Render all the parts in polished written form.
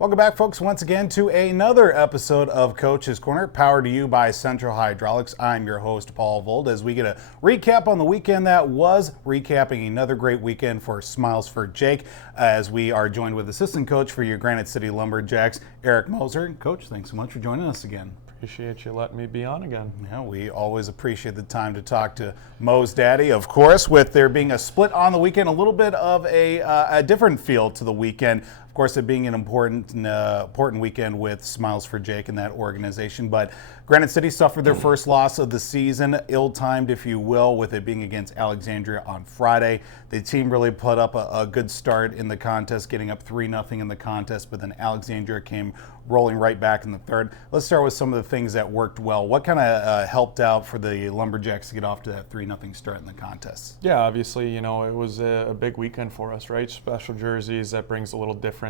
Welcome back, folks, once again to another episode of Coach's Corner, powered to you by Central Hydraulics. I'm your host, Paul Vold, as we get a recap on the weekend that was, recapping another great weekend for Smiles for Jake, as we are joined with assistant coach for your Granite City Lumberjacks, Eric Moser. Coach, thanks so much for joining us again. Appreciate you letting me be on again. Yeah, we always appreciate the time to talk to Mo's daddy. Of course, with there being a split on the weekend, a little bit of a different feel to the weekend. Of course, it being an important weekend with Smiles for Jake and that organization. But Granite City suffered their first loss of the season, ill-timed, if you will, with it being against Alexandria on Friday. The team really put up a good start in the contest, getting up 3-0 in the contest, but then Alexandria came rolling right back in the third. Let's start with some of the things that worked well. What kind of helped out for the Lumberjacks to get off to that 3-0 start in the contest? Yeah, obviously, it was a big weekend for us, right? Special jerseys, that brings a little different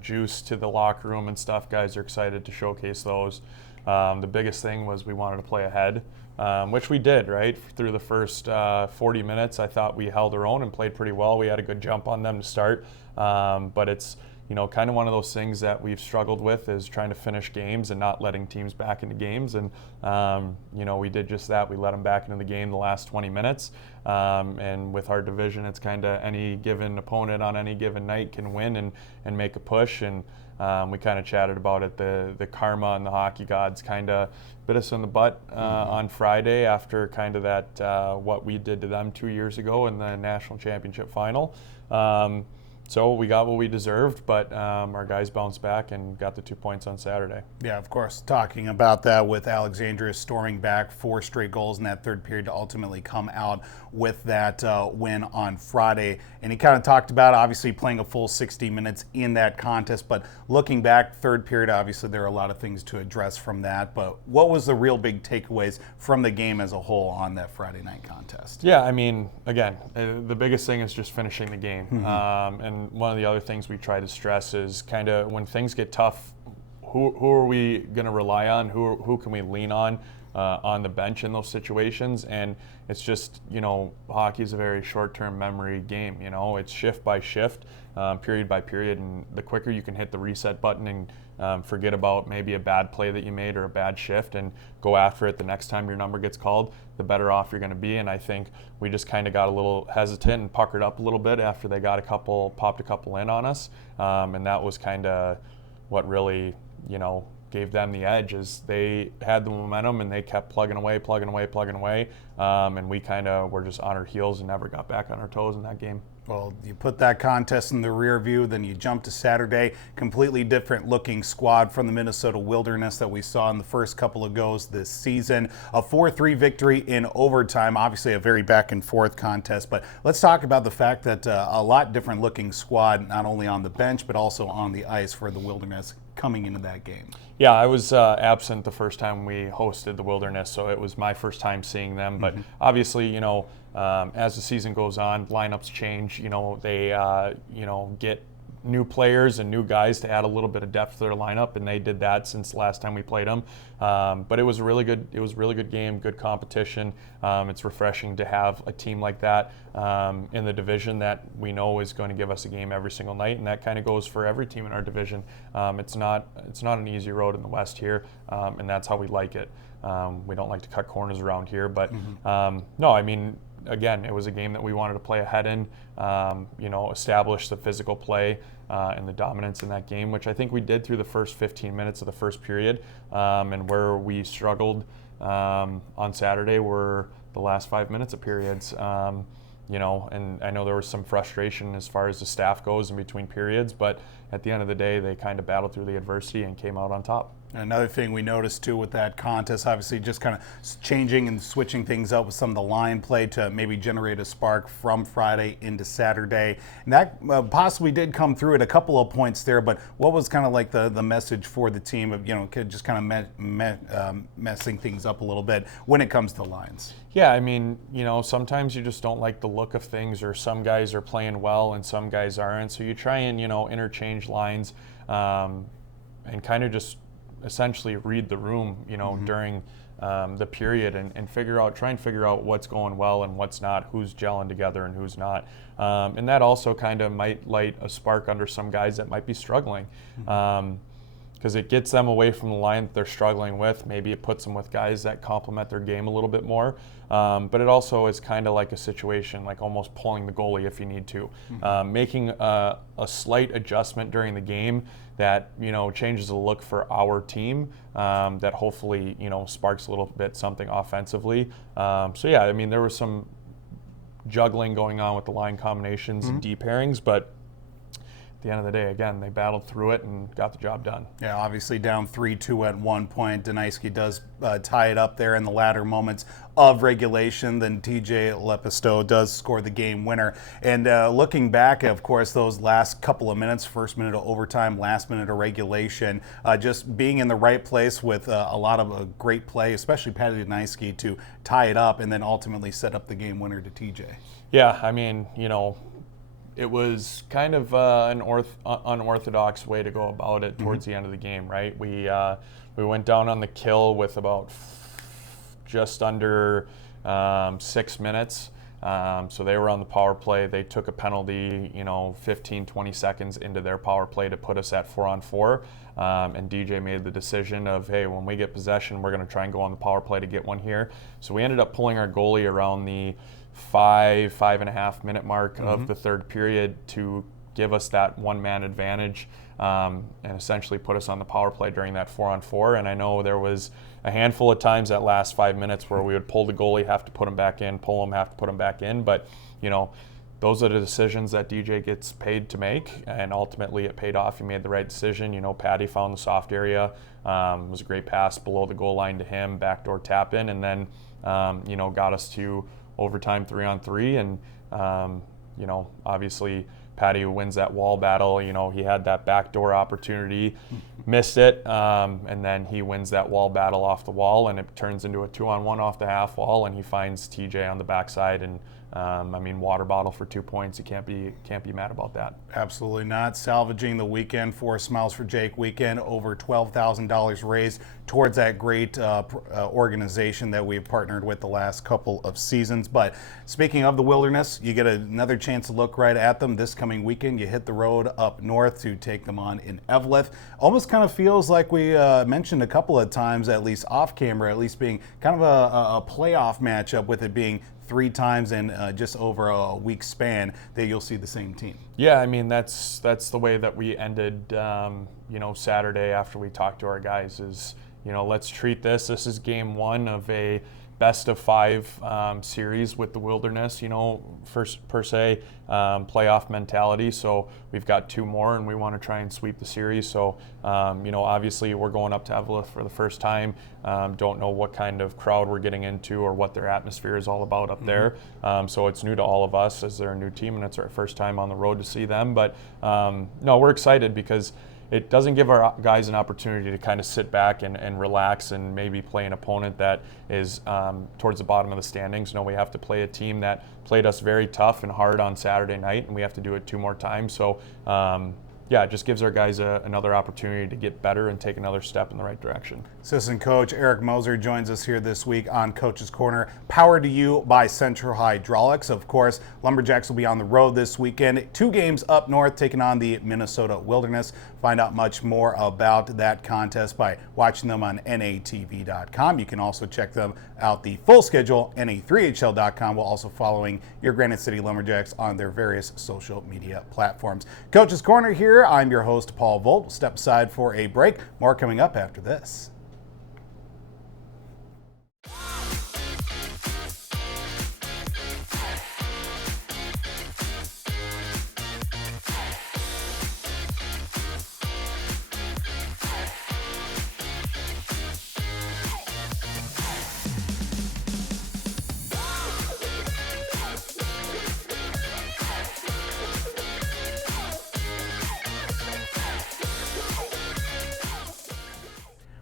juice to the locker room and stuff. Guys are excited to showcase those. The biggest thing was we wanted to play ahead, which we did, right? Through the first 40 minutes, I thought we held our own and played pretty well. We had a good jump on them to start, but it's kind of one of those things that we've struggled with is trying to finish games and not letting teams back into games. And, we did just that. We let them back into the game the last 20 minutes. And with our division, it's kind of any given opponent on any given night can win and make a push. And we kind of chatted about it. The karma and the hockey gods kind of bit us in the butt on Friday after kind of that what we did to them 2 years ago in the national championship final. So we got what we deserved, but our guys bounced back and got the 2 points on Saturday. Yeah, of course. Talking about that with Alexandria storming back 4 straight goals in that third period to ultimately come out with that win on Friday. And he kind of talked about obviously playing a full 60 minutes in that contest, but looking back, third period, obviously there are a lot of things to address from that. But what was the real big takeaways from the game as a whole on that Friday night contest? Yeah, I mean, again, the biggest thing is just finishing the game. And one of the other things we try to stress is kind of when things get tough, who are we going to rely on? Who can we lean on the bench in those situations? And it's just, hockey is a very short-term memory game. It's shift by shift, period by period. And the quicker you can hit the reset button and forget about maybe a bad play that you made or a bad shift and go after it the next time your number gets called, the better off you're going to be. And I think we just kind of got a little hesitant and puckered up a little bit after they got popped a couple in on us. And that was kind of what really, gave them the edge, is they had the momentum and they kept plugging away. And we kind of were just on our heels and never got back on our toes in that game. Well, you put that contest in the rear view, then you jump to Saturday, completely different looking squad from the Minnesota Wilderness that we saw in the first couple of goes this season. A 4-3 victory in overtime, obviously a very back and forth contest, but let's talk about the fact that a lot different looking squad, not only on the bench, but also on the ice for the Wilderness coming into that game. Yeah, I was absent the first time we hosted the Wilderness, so it was my first time seeing them. But obviously, as the season goes on, lineups change. They get new players and new guys to add a little bit of depth to their lineup, and they did that since the last time we played them. But it was a really good game, good competition. It's refreshing to have a team like that in the division that we know is going to give us a game every single night, and that kind of goes for every team in our division. It's not an easy road in the West here, and that's how we like it. We don't like to cut corners around here, but no, I mean, again, it was a game that we wanted to play ahead in, establish the physical play and the dominance in that game, which I think we did through the first 15 minutes of the first period. And where we struggled on Saturday were the last 5 minutes of periods. And I know there was some frustration as far as the staff goes in between periods, but at the end of the day, they kind of battled through the adversity and came out on top. Another thing we noticed too with that contest, obviously just kind of changing and switching things up with some of the line play to maybe generate a spark from Friday into Saturday. And that possibly did come through at a couple of points there, but what was kind of like the message for the team of, just kind of messing things up a little bit when it comes to lines? Yeah, I mean, sometimes you just don't like the look of things, or some guys are playing well and some guys aren't. So you try and, interchange lines and kind of just essentially read the room, during the period and try and figure out what's going well and what's not, who's gelling together and who's not. And that also kind of might light a spark under some guys that might be struggling. Because it gets them away from the line that they're struggling with. Maybe it puts them with guys that complement their game a little bit more. But it also is kind of like a situation, like almost pulling the goalie if you need to. Making a slight adjustment during the game that, changes the look for our team, that hopefully, sparks a little bit something offensively. There was some juggling going on with the line combinations and D pairings, but at the end of the day, again, they battled through it and got the job done. Yeah, obviously down 3-2 at one point. Dunajsky does tie it up there in the latter moments of regulation. Then TJ Lepisto does score the game winner. And looking back, of course, those last couple of minutes, first minute of overtime, last minute of regulation, just being in the right place with a lot of great play, especially Patty Dunajsky, to tie it up and then ultimately set up the game winner to TJ. Yeah, it was kind of an unorthodox way to go about it towards the end of the game, right? We went down on the kill with about just under 6 minutes. So they were on the power play. They took a penalty, 15, 20 seconds into their power play to put us at 4-on-4. And DJ made the decision of, hey, when we get possession, we're going to try and go on the power play to get one here. So we ended up pulling our goalie around the 5.5 minute mark of the third period to give us that one-man advantage, and essentially put us on the power play during that 4-on-4. And I know there was a handful of times that last 5 minutes where we would pull the goalie, have to put him back in, pull him, have to put him back in. But, those are the decisions that DJ gets paid to make, and ultimately it paid off. He made the right decision. Patty found the soft area. It was a great pass below the goal line to him, backdoor tap in, and then, got us to overtime 3-on-3, and obviously Patty wins that wall battle. He had that backdoor opportunity, missed it, and then he wins that wall battle off the wall, and it turns into a 2-on-1 off the half wall, and he finds TJ on the backside, and water bottle for 2 points. You can't be mad about that. Absolutely not. Salvaging the weekend for Smiles for Jake weekend, over $12,000 raised towards that great organization that we've partnered with the last couple of seasons. But speaking of the Wilderness, you get another chance to look right at them this coming weekend. You hit the road up north to take them on in Eveleth. Almost kind of feels like we mentioned a couple of times, at least off camera, at least being kind of a playoff matchup, with it being 3 times in just over a week span that you'll see the same team. Yeah, that's the way that we ended, Saturday after we talked to our guys is, let's treat this. This is game 1 of a best of 5 series with the Wilderness, first per se, playoff mentality. So we've got 2 more, and we want to try and sweep the series. So, obviously we're going up to Eveleth for the first time. Don't know what kind of crowd we're getting into or what their atmosphere is all about up there. So it's new to all of us as they're a new team, and it's our first time on the road to see them. But no, we're excited because it doesn't give our guys an opportunity to kind of sit back and relax and maybe play an opponent that is towards the bottom of the standings. No, we have to play a team that played us very tough and hard on Saturday night, and we have to do it 2 more times. So, it just gives our guys another opportunity to get better and take another step in the right direction. Assistant coach Eric Moser joins us here this week on Coach's Corner, powered to you by Central Hydraulics. Of course, Lumberjacks will be on the road this weekend. 2 games up north, taking on the Minnesota Wilderness. Find out much more about that contest by watching them on NATV.com. You can also check them out the full schedule, NA3HL.com, while also following your Granite City Lumberjacks on their various social media platforms. Coach's Corner here. I'm your host, Paul Vold. We'll step aside for a break. More coming up after this.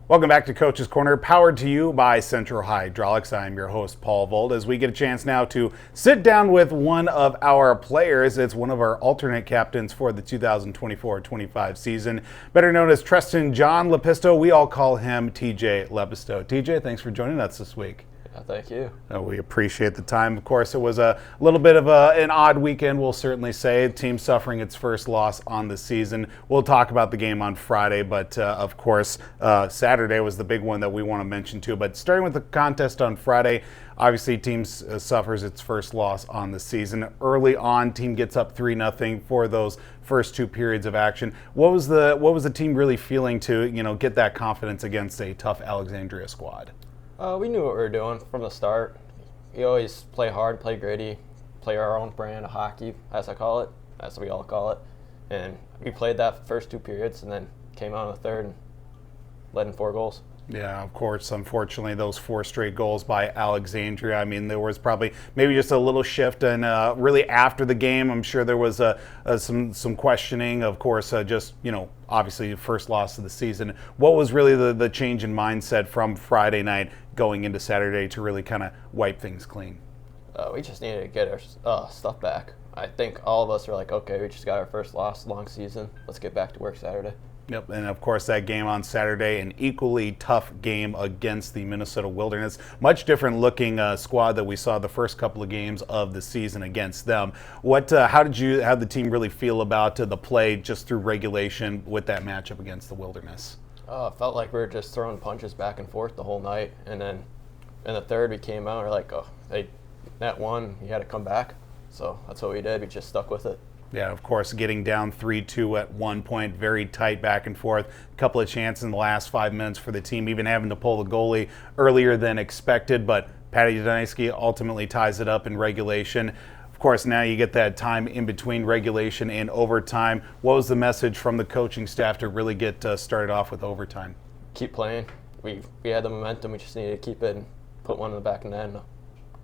Welcome back to Coach's Corner, powered to you by Central Hydraulics. I'm your host, Paul Vold, as we get a chance now to sit down with one of our players. It's one of our alternate captains for the 2024-25 season, better known as Tristan John Lepisto. We all call him TJ Lepisto. TJ, thanks for joining us this week. Thank you. We appreciate the time. Of course, it was a little bit of an odd weekend, we'll certainly say. Team suffering its first loss on the season. We'll talk about the game on Friday, but of course, Saturday was the big one that we want to mention too. But starting with the contest on Friday, obviously, team suffers its first loss on the season. Early on, team gets up 3-0 for those first two periods of action. What was the team really feeling to get that confidence against a tough Alexandria squad? We knew what we were doing from the start. We always play hard, play gritty, play our own brand of hockey, as I call it, as we all call it. And we played that first two periods and then came out in the third and led in 4 goals. Yeah, of course. Unfortunately, those 4 straight goals by Alexandria. I mean, there was probably maybe just a little shift, and really after the game, I'm sure there was some questioning. Of course, obviously the first loss of the season. What was really the change in mindset from Friday night going into Saturday to really kind of wipe things clean? We just needed to get our stuff back. I think all of us are like, okay, we just got our first loss, long season. Let's get back to work Saturday. Yep, and of course that game on Saturday, an equally tough game against the Minnesota Wilderness. Much different looking squad that we saw the first couple of games of the season against them. How did the team really feel about the play just through regulation with that matchup against the Wilderness? It felt like we were just throwing punches back and forth the whole night, and then in the third we came out and we're like, oh, they net one, you had to come back. So that's what we did. We just stuck with it. Yeah, of course, getting down 3-2 at one point, very tight back and forth. A couple of chances in the last 5 minutes for the team, even having to pull the goalie earlier than expected. But Patty Daniski ultimately ties it up in regulation. Of course, now you get that time in between regulation and overtime. What was the message from the coaching staff to really get started off with overtime? Keep playing. We had the momentum. We just needed to keep it and put one in the back of the net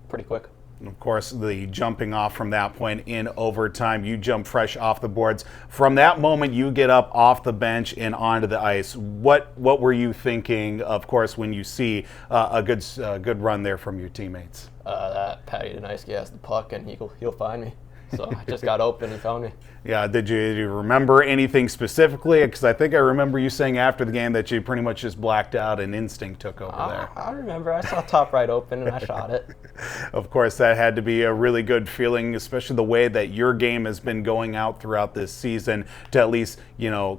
pretty quick. And of course, the jumping off from that point in overtime, you jump fresh off the boards. From that moment, you get up off the bench and onto the ice. What were you thinking, of course, when you see a good run there from your teammates? That Patty Daniski has the puck, and he'll find me. So I just got open, he found me. Yeah, did you remember anything specifically? Because I think I remember you saying after the game that you pretty much just blacked out and instinct took over there. I remember. I saw top right open, and I shot it. Of course, that had to be a really good feeling, especially the way that your game has been going out throughout this season to at least,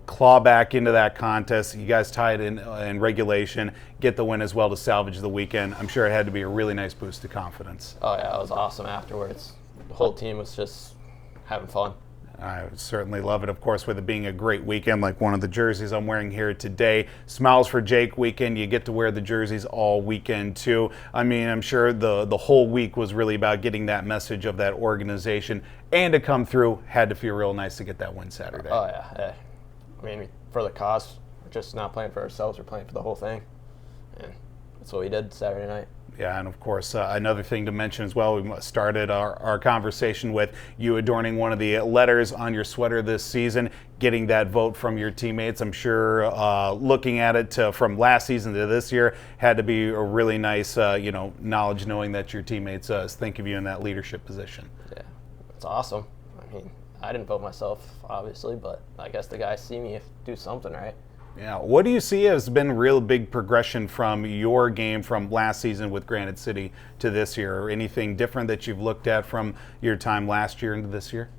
claw back into that contest. You guys tied in regulation, get the win as well to salvage the weekend. I'm sure it had to be a really nice boost to confidence. Oh, yeah, it was awesome afterwards. The whole team was just having fun. I certainly love it, of course, with it being a great weekend, like one of the jerseys I'm wearing here today. Smiles for Jake weekend. You get to wear the jerseys all weekend, too. I mean, I'm sure the whole week was really about getting that message of that organization, and to come through, had to feel real nice to get that win Saturday. Oh, yeah. I mean, for the cause, we're just not playing for ourselves. We're playing for the whole thing. And that's what we did Saturday night. Yeah, and of course, another thing to mention as well, we started our conversation with you adorning one of the letters on your sweater this season, getting that vote from your teammates. I'm sure looking at it from last season to this year had to be a really nice, knowledge knowing that your teammates think of you in that leadership position. Yeah, it's awesome. I mean, I didn't vote myself, obviously, but I guess the guys see me do something right. Yeah, what do you see has been a real big progression from your game from last season with Granite City to this year? Or anything different that you've looked at from your time last year into this year?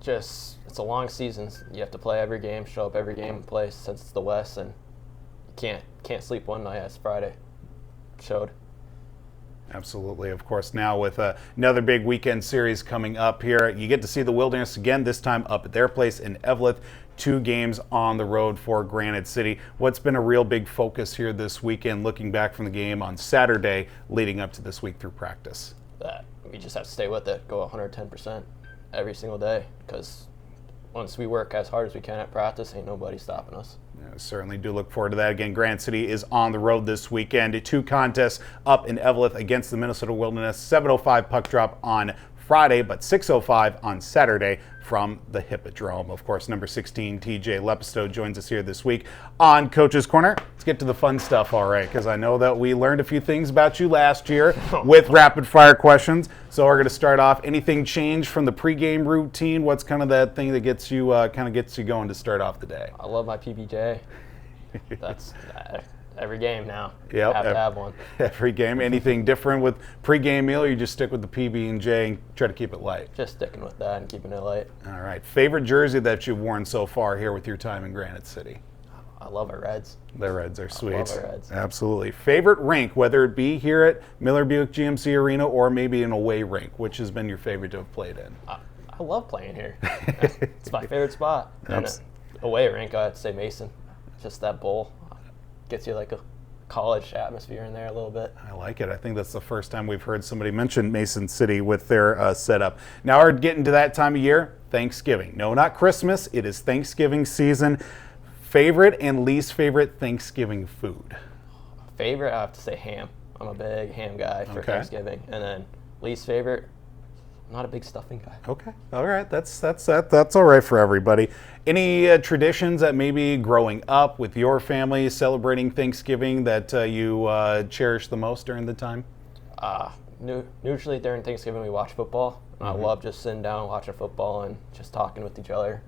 Just it's a long season. You have to play every game, show up every game, play since it's the West, and you can't sleep one night as Friday showed. Absolutely. Of course, now with another big weekend series coming up here, you get to see the Wilderness again, this time up at their place in Eveleth. 2 games on the road for Granite City. What's been a real big focus here this weekend, looking back from the game on Saturday, leading up to this week through practice? That we just have to stay with it, go 110% every single day, because once we work as hard as we can at practice, ain't nobody stopping us. Yeah, certainly do look forward to that. Again, Granite City is on the road this weekend. 2 contests up in Eveleth against the Minnesota Wilderness. 7:05 puck drop on Friday, but 6:05 on Saturday from the Hippodrome. Of course, number 16, TJ Lepisto, joins us here this week on Coach's Corner. Let's get to the fun stuff, all right, because I know that we learned a few things about you last year with rapid-fire questions. So we're going to start off. Anything changed from the pregame routine? What's kind of that thing that gets you going to start off the day? I love my PBJ. That's every game now. Yep, have to have one. Every game. Anything different with pregame meal, or you just stick with the PB&J and try to keep it light? Just sticking with that and keeping it light. All right. Favorite jersey that you've worn so far here with your time in Granite City? I love our Reds. The Reds are sweet. I love our Reds. Absolutely. Favorite rink, whether it be here at Miller Buick GMC Arena or maybe an away rink, which has been your favorite to have played in? I love playing here. It's my favorite spot. And away rink, I'd say Mason. Just that bowl gets you like a college atmosphere in there a little bit. I like it. I think that's the first time we've heard somebody mention Mason City with their setup. Now we're getting to that time of year, Thanksgiving. No, not Christmas. It is Thanksgiving season. Favorite and least favorite Thanksgiving food? Favorite, I have to say ham. I'm a big ham guy for Thanksgiving. And then least favorite, I'm not a big stuffing guy. Okay. All right. That's all right for everybody. Any traditions that maybe growing up with your family celebrating Thanksgiving that you cherish the most during the time? Usually during Thanksgiving we watch football. And I love just sitting down watching football and just talking with each other.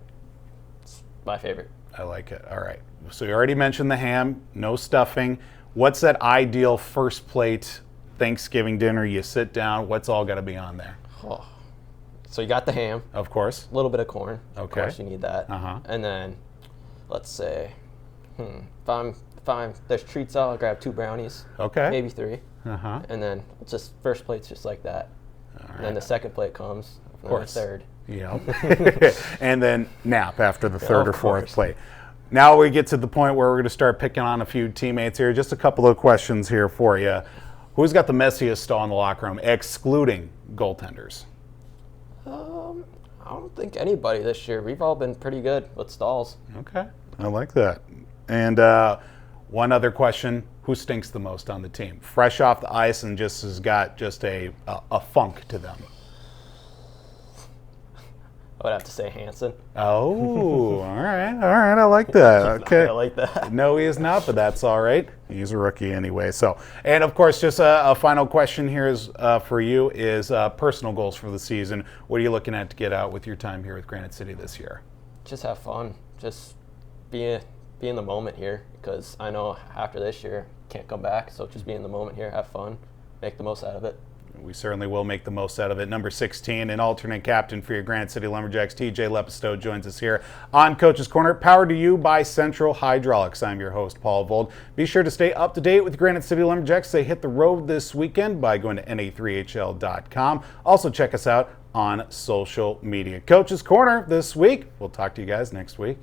It's my favorite. I like it. All right. So you already mentioned the ham, no stuffing. What's that ideal first plate Thanksgiving dinner? You sit down. What's all got to be on there? Oh. So you got the ham. Of course. A little bit of corn. Okay. Of course you need that. And then, let's say, if there's treats out, I'll grab 2 brownies. Okay. Maybe 3. And then just first plate's just like that. And then the second plate comes. Of course. The third. Yeah. And then nap after the third or fourth plate. Now we get to the point where we're going to start picking on a few teammates here. Just a couple of questions here for you. Who's got the messiest stall in the locker room, excluding goaltenders? I don't think anybody this year. We've all been pretty good with stalls. Okay. I like that. And one other question. Who stinks the most on the team? Fresh off the ice and just has got just a funk to them. I would have to say Hansen. Oh, all right. I like that. Okay. I like that. No, he is not, but that's all right. He's a rookie anyway. So, and of course, just a final question here is for you is personal goals for the season. What are you looking at to get out with your time here with Granite City this year? Just have fun. Just be in the moment here, because I know after this year can't come back. So just be in the moment here, have fun, make the most out of it. We certainly will make the most out of it. Number 16, an alternate captain for your Granite City Lumberjacks, TJ Lepisto, joins us here on Coach's Corner, powered to you by Central Hydraulics. I'm your host, Paul Vold. Be sure to stay up to date with Granite City Lumberjacks. They hit the road this weekend by going to na3hl.com. Also check us out on social media. Coach's Corner this week. We'll talk to you guys next week.